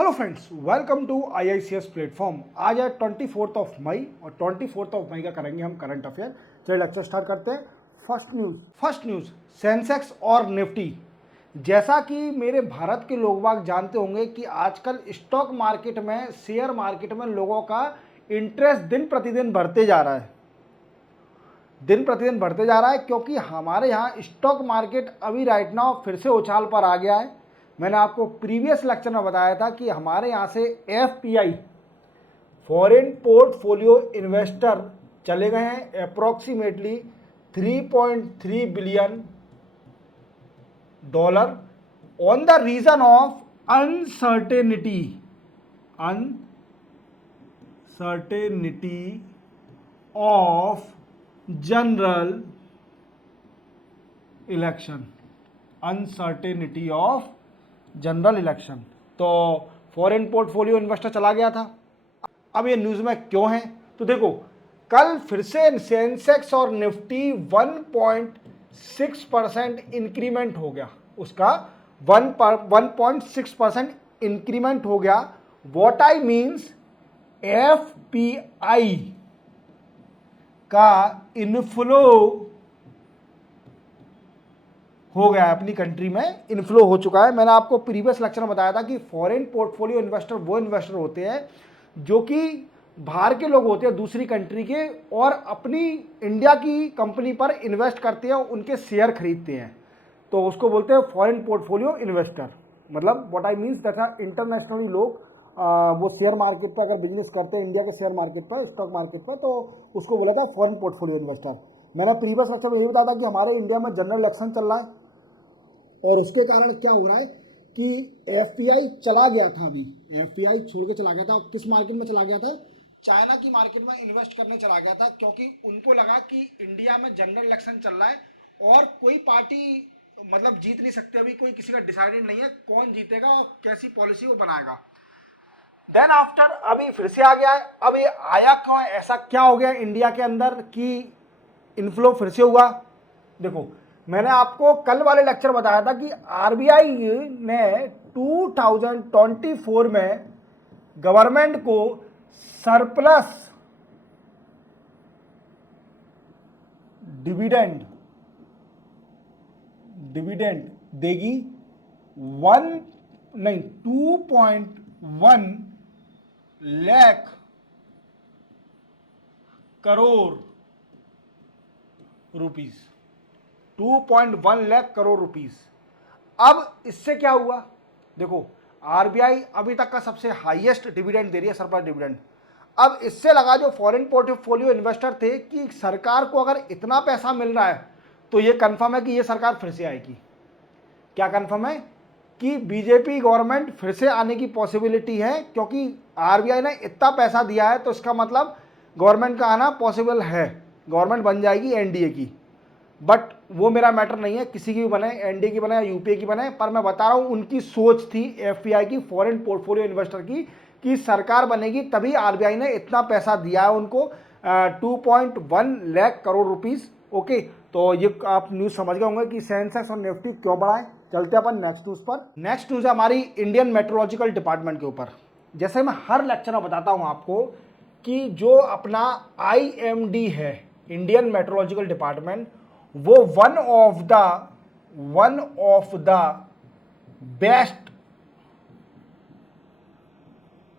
Hello friends, welcome to IICS platform. आज है 24 मई और 24 मई का करेंगे हम करंट अफेयर। चलिए लेक्चर स्टार्ट करते हैं। फर्स्ट न्यूज़ सेंसेक्स और निफ्टी। जैसा कि मेरे भारत के लोग बाग जानते होंगे कि आजकल स्टॉक मार्केट में, शेयर मार्केट में लोगों का इंटरेस्ट दिन प्रतिदिन बढ़ते जा रहा है। क्योंकि हमारे यहाँ स्टॉक मार्केट अभी राइट नाउ फिर से उछाल पर आ गया है। मैंने आपको प्रीवियस लेक्चर में बताया था कि हमारे यहाँ से FPI फॉरेन पोर्टफोलियो इन्वेस्टर चले गए हैं approximately $3.3 billion on the reason of uncertainty of general election. तो फॉरेन पोर्टफोलियो इन्वेस्टर चला गया था। अब ये न्यूज़ में क्यों है? तो देखो, कल फिर से सेंसेक्स और निफ्टी 1.6% इंक्रीमेंट हो गया। उसका 1.6% इंक्रीमेंट हो गया। व्हाट आई मीन्स FPI का इनफ्लो हो गया है, अपनी कंट्री में इनफ्लो हो चुका है। मैंने आपको प्रीवियस लेक्चर में बताया था कि फॉरेन पोर्टफोलियो इन्वेस्टर वो इन्वेस्टर होते हैं जो कि बाहर के लोग होते हैं, दूसरी कंट्री के, और अपनी इंडिया की कंपनी पर इन्वेस्ट करते हैं, उनके शेयर खरीदते हैं। तो उसको बोलते हैं फॉरेन पोर्टफोलियो इन्वेस्टर। मतलब what I means that internationally लोग वो शेयर मार्केट पर अगर बिजनेस करते हैं, इंडिया के शेयर मार्केट पर, स्टॉक मार्केट पर, तो उसको बोला था फॉरेन पोर्टफोलियो इन्वेस्टर। मैंने प्रीवियस लेक्चर में ये बताया था कि हमारे इंडिया में जनरल इलेक्शन चल रहा है और उसके कारण क्या हो रहा है कि FPI चला गया था। अभी FPI छोड़ के चला गया था। और किस मार्केट में चला गया था? चाइना की मार्केट में इन्वेस्ट करने चला गया था, क्योंकि उनको लगा कि इंडिया में जनरल इलेक्शन चल रहा है और कोई पार्टी मतलब जीत नहीं सकती। अभी कोई किसी का डिसाइडेड नहीं है कौन जीतेगा और कैसी पॉलिसी वो बनाएगा। देन आफ्टर अभी फिर से आ गया है। अब ये आया क्यों है? ऐसा क्या हो गया इंडिया के अंदर कि इन्फ्लो फिर से हुआ? देखो, मैंने आपको कल वाले लेक्चर बताया था कि RBI ने 2024 में गवर्नमेंट को सरप्लस डिविडेंड देगी 2.1 लाख करोड़ रुपीस। 2.1 लाख करोड़ रुपीस। अब इससे क्या हुआ? देखो, RBI अभी तक का सबसे हाईएस्ट डिविडेंड दे रही है, सरप्लस डिविडेंड। अब इससे लगा जो फॉरेन पोर्टफोलियो इन्वेस्टर थे कि सरकार को अगर इतना पैसा मिल रहा है तो ये कंफर्म है कि ये सरकार फिर से आएगी। क्या कंफर्म है? कि बीजेपी गवर्नमेंट फिर से आने की पॉसिबिलिटी है, क्योंकि RBI ने इतना पैसा दिया है तो इसका मतलब गवर्नमेंट का आना पॉसिबल है। गवर्नमेंट बन जाएगी NDA की। बट वो मेरा मैटर नहीं है, किसी की भी बने, NDA की बने या UPA की बने, पर मैं बता रहा हूं उनकी सोच थी FPI की, फॉरेन पोर्टफोलियो इन्वेस्टर की, कि सरकार बनेगी तभी RBI ने इतना पैसा दिया है उनको, 2.1 लाख करोड़ रुपीस। ओके, तो ये आप न्यूज़ समझ गए होंगे कि सेंसेक्स और निफ्टी क्यों बढ़ा है। चलते अपन नेक्स्ट न्यूज़ पर। नेक्स्ट न्यूज़ है हमारी इंडियन मेट्रोलॉजिकल डिपार्टमेंट के ऊपर। जैसे मैं हर लेक्चर में बताता हूं आपको कि जो अपना IMD है, इंडियन मेट्रोलॉजिकल डिपार्टमेंट, वो one of the best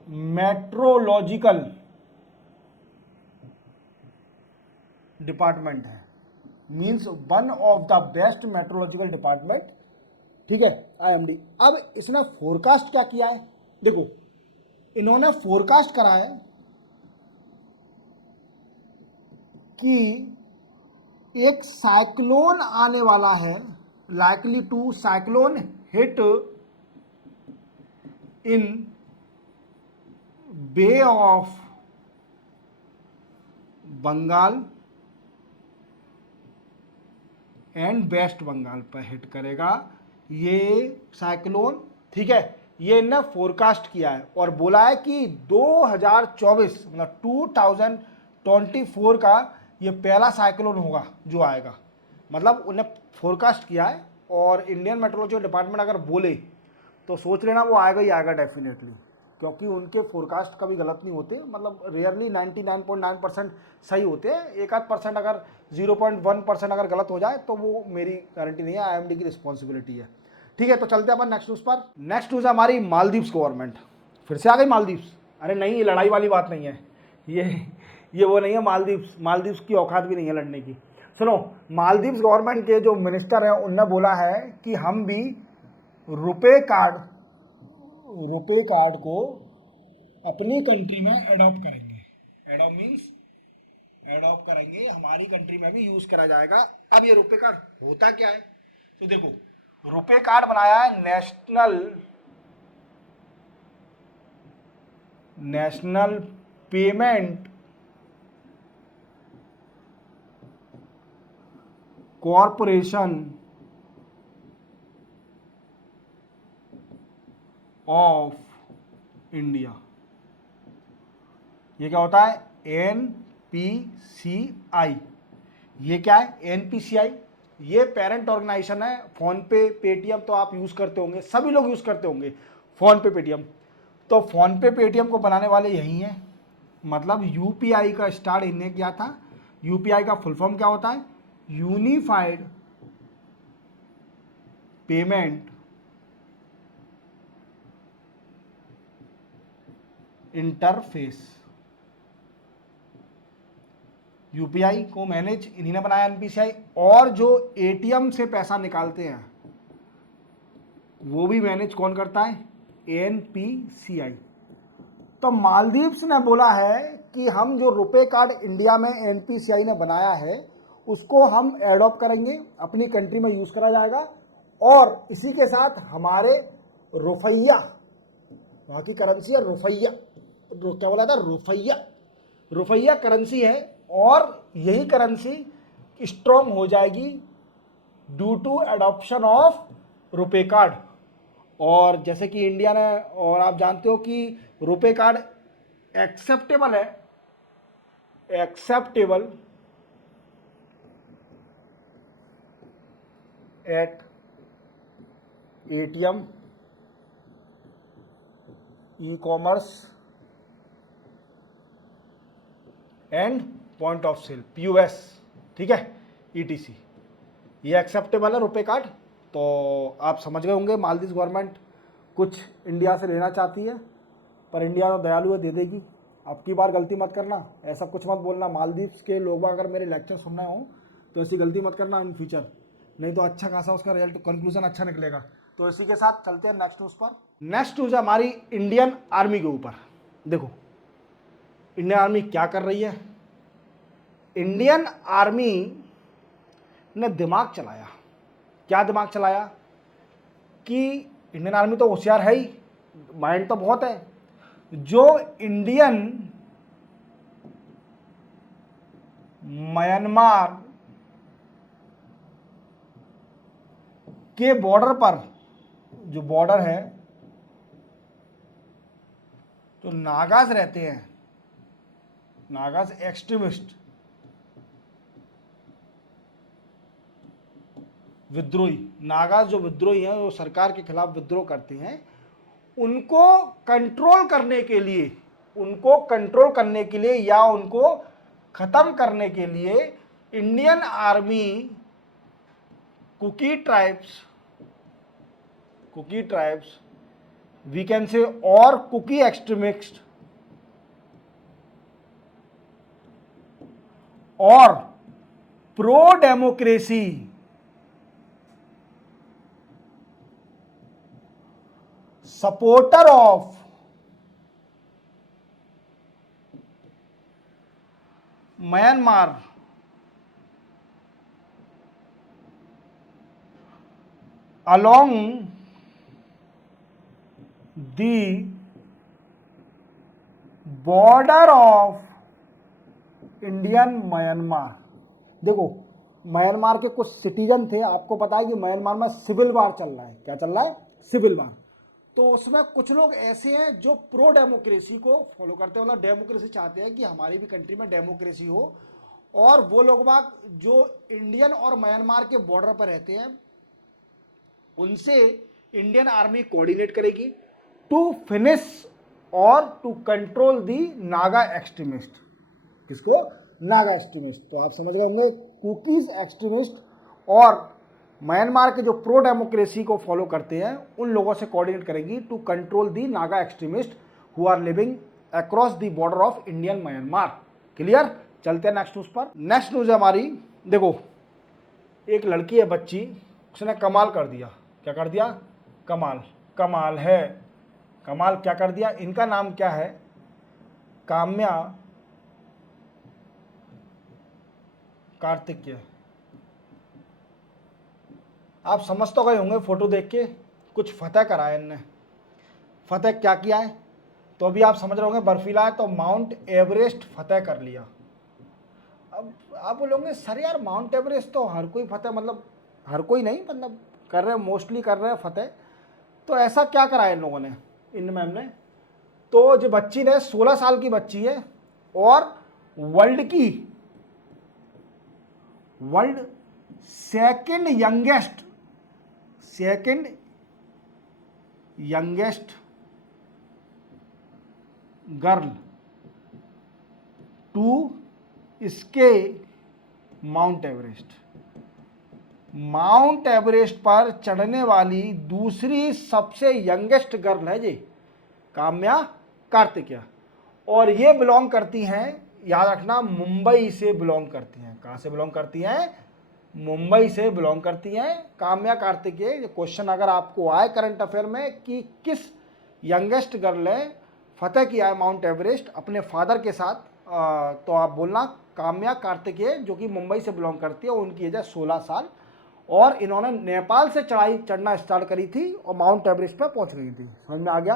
meteorological department है। Means one of the best meteorological department, ठीक है, IMD। अब इसने फोरकास्ट क्या किया है? देखो, इन्होंने फोरकास्ट करा है कि एक साइक्लोन आने वाला है, likely to cyclone hit in Bay of Bengal and West Bengal पर हिट करेगा ये साइक्लोन, ठीक है। ये इन्होंने फोरकास्ट किया है और बोला है कि 2024 मतलब 2024 का ये पहला साइक्लोन होगा जो आएगा। मतलब उन्हें फोरकास्ट किया है और इंडियन मेट्रोलॉजी डिपार्टमेंट अगर बोले तो सोच लेना वो आएगा ही आएगा डेफिनेटली। क्योंकि उनके फोरकास्ट कभी गलत नहीं होते, मतलब रेयरली 99.9% सही होते हैं। 1-8% अगर 0.1% अगर गलत हो जाए तो वो मेरी गारंटी नहीं है, IMD की रिस्पॉन्सिबिलिटी है। ठीक है, तो चलते हैं अपन नेक्स्ट न्यूज़ पर। नेक्स्ट न्यूज़ है हमारी मालदीव्स गवर्नमेंट। फिर से आ गई मालदीव्स। अरे नहीं, ये लड़ाई वाली बात नहीं है, ये वो नहीं है। मालदीव्स की औकात भी नहीं है लड़ने की। सुनो, मालदीव्स गवर्नमेंट के जो मिनिस्टर हैं उनने बोला है कि हम भी रुपे कार्ड को अपनी कंट्री में एडॉप्ट करेंगे। एडॉप्ट करेंगे, हमारी कंट्री में भी यूज करा जाएगा। अब ये रुपे कार्ड होता क्या है, तो देखो, रुपे कार्ड बनाया है national payment corporation of India. ये क्या होता है, NPCI। ये क्या है, NPCI? ये पेरेंट ऑर्गेनाइजेशन है। फोन पे, पेटीएम तो आप यूज करते होंगे, सभी लोग यूज करते होंगे फोन पे, पेटीएम। तो फोन पे, पेटीएम को बनाने वाले यही हैं। मतलब यूपीआई का स्टार्ट इनने किया था। यूपीआई का फुल फॉर्म क्या होता है, यूनिफाइड पेमेंट इंटरफेस। यूपीआई को मैनेज इन्हीं ने बनाया, एनपीसीआई। और जो एटीएम से पैसा निकालते हैं वो भी मैनेज कौन करता है, एनपीसीआई। तो मालदीव्स ने बोला है कि हम जो रुपे कार्ड इंडिया में एनपीसीआई ने बनाया है उसको हम एडॉप्ट करेंगे, अपनी कंट्री में यूज करा जाएगा। और इसी के साथ हमारे रुपया, वहां की करेंसी है रुपया, क्या बोला था, रुपया करेंसी है। और यही करेंसी स्ट्रॉन्ग हो जाएगी due to adoption of RuPay card. और जैसे कि इंडिया ने, और आप जानते हो कि रुपे कार्ड एक्सेप्टेबल है, acceptable at ATM, e commerce and point of sale, POS। ठीक है, ETC, ये एक्सेप्टेबल है रुपे कार्ड। तो आप समझ गए होंगे मालदीव गवर्नमेंट कुछ इंडिया से लेना चाहती है, पर इंडिया तो दयालु है, दे देगी। अब की बार गलती मत करना, ऐसा कुछ मत बोलना। मालदीव्स के लोग अगर मेरे लेक्चर सुन रहे हो तो ऐसी गलती मत करना इन फ्यूचर, नहीं तो अच्छा खासा उसका रिजल्ट, कंक्लूजन अच्छा निकलेगा। तो इसी के साथ चलते हैं नेक्स्ट न्यूज़ पर। नेक्स्ट न्यूज़ है हमारी इंडियन आर्मी के ऊपर। देखो, इंडियन आर्मी क्या कर रही है। इंडियन आर्मी ने दिमाग चलाया। क्या दिमाग चलाया कि इंडियन आर्मी तो होशियार है ही, माइंड तो बहुत है। जो इंडियन म्यांमार के बॉर्डर पर, जो बॉर्डर है, तो नागाज रहते हैं, नागाज एक्सट्रीमिस्ट, विद्रोही, नागाज जो विद्रोही हैं, वो सरकार के खिलाफ विद्रोह करते हैं, उनको कंट्रोल करने के लिए या उनको खत्म करने के लिए Indian army Kuki tribes we can say, और कुकी एक्सट्रीमिस्ट और pro democracy supporter of Myanmar along the border of Indian Myanmar. देखो, म्यांमार के कुछ सिटीजन थे, आपको पता है कि म्यांमार में सिविल वार चल रहा है। क्या चल रहा है, सिविल वार। तो उसमें कुछ लोग ऐसे हैं जो प्रो डेमोक्रेसी को फॉलो करते हैं, मतलब डेमोक्रेसी चाहते हैं कि हमारी भी कंट्री में डेमोक्रेसी हो। और वो लोग बाग जो इंडियन और म्यांमार के बॉर्डर पर रहते हैं, उनसे इंडियन आर्मी कोऑर्डिनेट करेगी टू फिनिश और to control the Naga extremist. किसको? नागा एक्सट्रीमिस्ट। तो आप समझ गए होंगे कुकीज एक्सट्रीमिस्ट और म्यांमार के जो प्रो डेमोक्रेसी को फॉलो करते हैं उन लोगों से कोऑर्डिनेट करेगी to control the Naga extremist who are living across the border of Indian Myanmar. Clear? चलते हैं नेक्स्ट न्यूज पर। नेक्स्ट न्यूज है हमारी, देखो एक लड़की है, बच्ची, उसने कमाल कर दिया। क्या कर दिया? कमाल। कमाल है, कमाल क्या कर दिया? इनका नाम क्या है? काम्या कार्तिकेय। आप समझ तो गए होंगे फोटो देख के, कुछ फतेह करा है इनने। फतेह क्या किया है? तो अभी आप समझ रहे होंगे बर्फीला है तो माउंट एवरेस्ट फतेह कर लिया। अब आप बोलोगे सर यार माउंट एवरेस्ट तो हर कोई फतेह, मतलब हर कोई नहीं, मतलब कर रहे हैं, मोस्टली कर रहे हैं फतेह। तो ऐसा क्या करा है इन लोगों ने, इन मैम ने? तो जो बच्ची ने 16 साल की बच्ची है और world second youngest girl to इसके माउंट एवरेस्ट पर चढ़ने वाली दूसरी सबसे यंगेस्ट गर्ल है जी काम्या कार्तिकेय। और ये बिलोंग करती हैं, याद रखना, मुंबई से बिलोंग करती हैं। कहाँ से बिलोंग करती हैं? मुंबई से बिलोंग करती हैं काम्या कार्तिकेय। ये क्वेश्चन अगर आपको आए करंट अफेयर में कि किस यंगेस्ट गर्ल ने फतेह किया है माउंट एवरेस्ट अपने फादर के साथ, तो आप बोलना काम्या कार्तिकेय, जो कि मुंबई से बिलोंग करती है। उनकी एज है 16 साल और इन्होंने नेपाल से चढ़ना स्टार्ट करी थी और माउंट एवरेस्ट पर पहुंच गई थी। समझ में आ गया?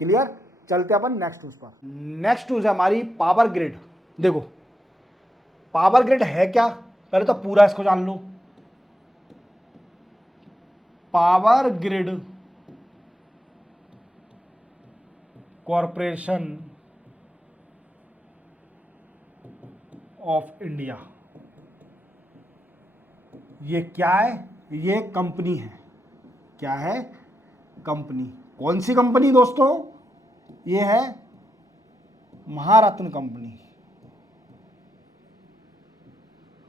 क्लियर? चलते अपन नेक्स्ट न्यूज पर। नेक्स्ट न्यूज है हमारी पावर ग्रिड। देखो पावर ग्रिड है क्या, पहले तो पूरा इसको जान लो। Power grid corporation of India, ये क्या है? ये कंपनी है। क्या है? कंपनी। कौन सी कंपनी दोस्तों? ये है महारत्न कंपनी।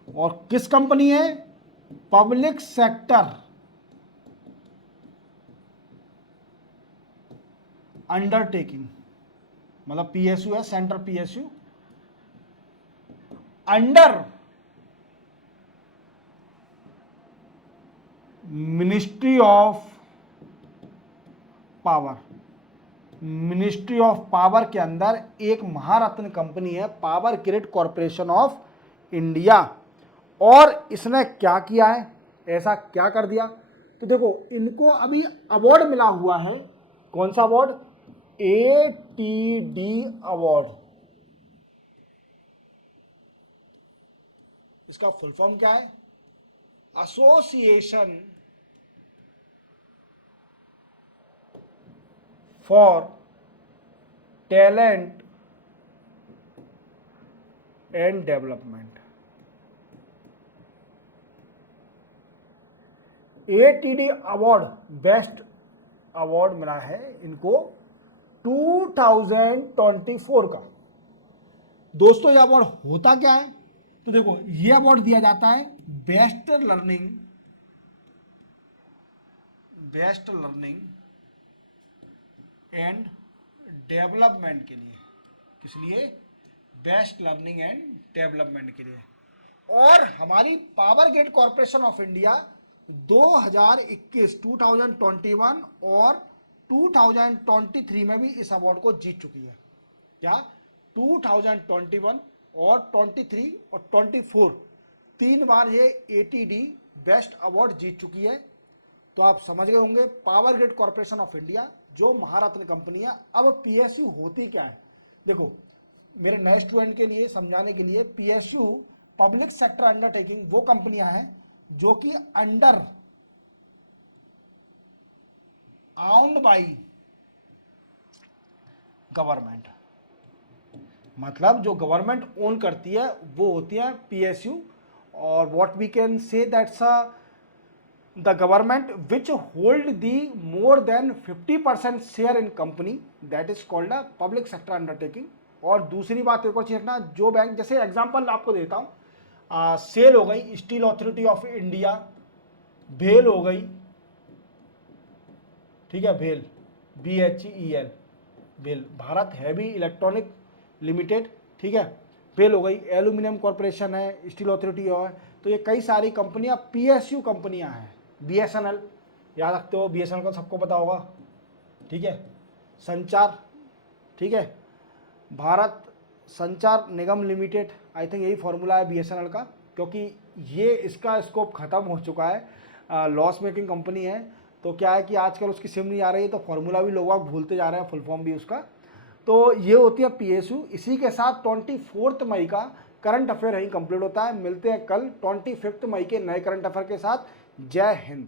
और किस कंपनी है? पब्लिक सेक्टर अंडरटेकिंग, मतलब पीएसयू है, centre PSU, under ministry of power. Ministry of power के अंदर एक महारत्न कंपनी है power grid corporation of India. और इसने क्या किया है, ऐसा क्या कर दिया? तो देखो इनको अभी अवार्ड मिला हुआ है। कौन सा अवार्ड? ATD award. इसका फुल फॉर्म क्या है? Association for talent and development. ATD award, best award मिला है इनको 2024 का। दोस्तों ये अवार्ड होता क्या है? तो देखो ये अवार्ड दिया जाता है बेस्ट लर्निंग एंड डेवलपमेंट के लिए। किस लिए? बेस्ट लर्निंग एंड डेवलपमेंट के लिए। और हमारी power grid corporation of India 2021 और 2023 में भी इस अवार्ड को जीत चुकी है। क्या? 2021 और 23 और 24 3 बार ये एटीडी बेस्ट अवार्ड जीत चुकी है। तो आप समझ गए होंगे power grid corporation of India जो महारत्न कंपनी है। अब पीएसयू होती क्या है? देखो मेरे नए स्टूडेंट के लिए समझाने के लिए, पीएसयू पब्लिक सेक्टर अंडरटेकिंग वो कंपनियां हैं जो कि अंडर आउंड बाई गवर्नमेंट, मतलब जो गवर्नमेंट ओन करती है वो होती है पीएसयू। और what we can say that's a the government which hold the more than 50% share in company, that is called a public sector undertaking. और दूसरी बात एक और चीज रखना, जो बैंक, जैसे एग्जांपल आपको देता हूं, सेल हो गई स्टील अथॉरिटी ऑफ इंडिया, भेल हो गई, ठीक है, भेल, BHEL, भेल, भारत हैवी इलेक्ट्रॉनिक लिमिटेड, ठीक है, भेल हो गई, एल्यूमिनियम कॉरपोरेशन है, स्टील अथॉरिटी है। तो ये कई सारी कंपनियां PSU कंपनियां हैं। BSNL याद रखते हो, BSNL का सबको पता होगा, ठीक है, संचार, ठीक है, भारत संचार निगम लिमिटेड, आई थिंक यही फॉर्मूला है BSNL का, क्योंकि ये इसका स्कोप खत्म हो चुका है, लॉस मेकिंग कंपनी है। तो क्या है कि आजकल उसकी सिम नहीं आ रही है, तो फॉर्मूला भी लोग भूलते जा रहे हैं, फुल फॉर्म भी उसका। तो ये होती है PSU। इसी के साथ 24 मई का करंट अफेयर यहीं कंप्लीट होता है। मिलते हैं कल 25 मई के नए करंट अफेयर के साथ। जय हिंद।